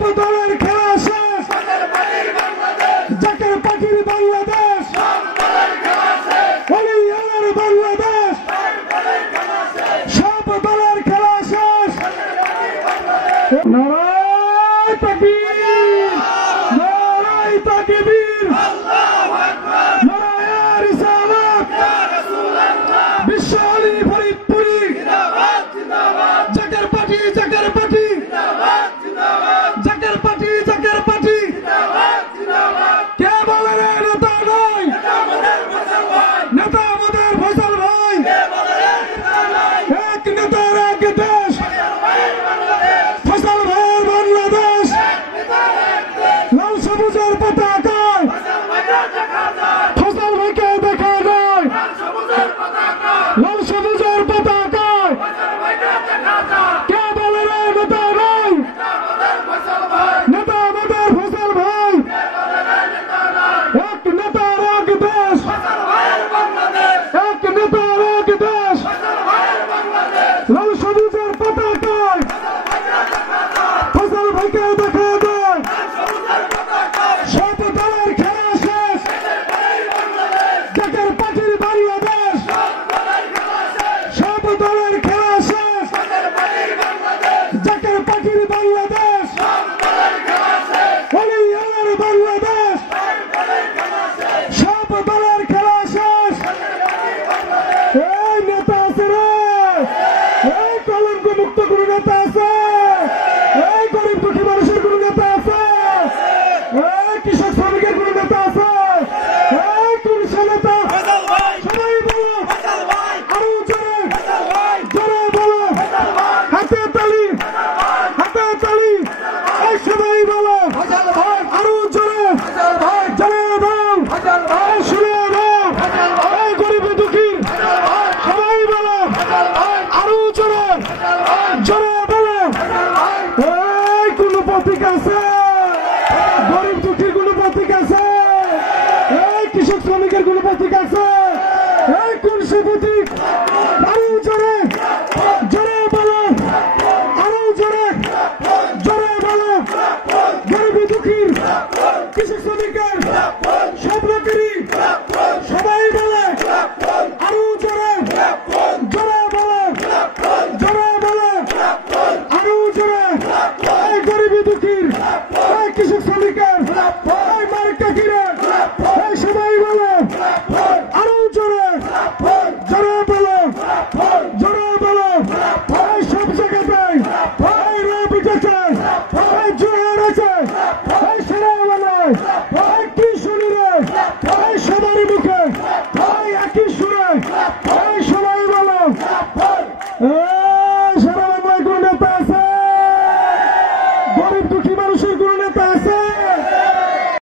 সব দলের খেলা শেষ, জাকের পাখির বাংলাদেশ, ওলি আল্লাহর বাংলাদেশ, সব দলের খেলা শেষ। নারায়ে তাকবীর, নারায়ে তাকবীর, নারায়ে রিসালাত, বিশ্ব Ali Faridpuri, Zaker party, Zaker party, Zaker party, Zaker party. কে বলে রে নেতা নয়, নেতা আমাদের ফয়সাল ভাই, এক নেতার এক দেশ, ফয়সাল ভাইয়ের বাংলাদেশ, লাল সবুজের পতাকায় ফয়সাল ভাইকে দেখা যায়, লাল সবুজের পতাকায়। কে বলে রে নেতা নয়, নেতা আমাদের ফয়সাল ভাই, এক নেতার এক দেশ, এক নেতার এক দেশ, লাল সবুজের পতাকায় ফয়সাল ভাইকে দেখা যায়। সব দলের খেলা শেষ, জাকের পার্টির বাংলাদেশ, সব দলের খেলা শেষ, জাকের পার্টির বাংলাদেশ, ওলি আল্লাহর বাংলাদেশ, সব দলের খেলা শেষ। এই নেতা আছে রে, এই কলঙ্ক মুক্ত কোন নেতা আছে, এই গরিব দুঃখী মানুষের কোন নেতা আছে, এই কৃষক শ্রমিকের কোন নেতা আছে, এই কোন সে নেতা? সবাই বলো আরো জোরে, জোরে বলো, হাতে তালি, হাতে তালি, এই সবাই বলো আরো জোরে, জোরে দাও, এই শুনে দাও, এই গরিব দুঃখী সবাই বলো আরো জোরে, জোরে বলো। এই কোন প্রতীক আছে, গরিব দুঃখীর কোন প্রতীক আছে, এই কৃষক শ্রমিকের কোন প্রতীক আছে, এই কোন সে প্রতীক? আরো জোরে, জোরে বলো, আরো জোরে, জোরে বলো, গরিব দুঃখীর, কৃষক শ্রমিকের, সব লোকেরই, সবাই বলে আরো জোরে, জোরে বলো, জোরে বলো, আরো জোরে, এই গরিব দুঃখীর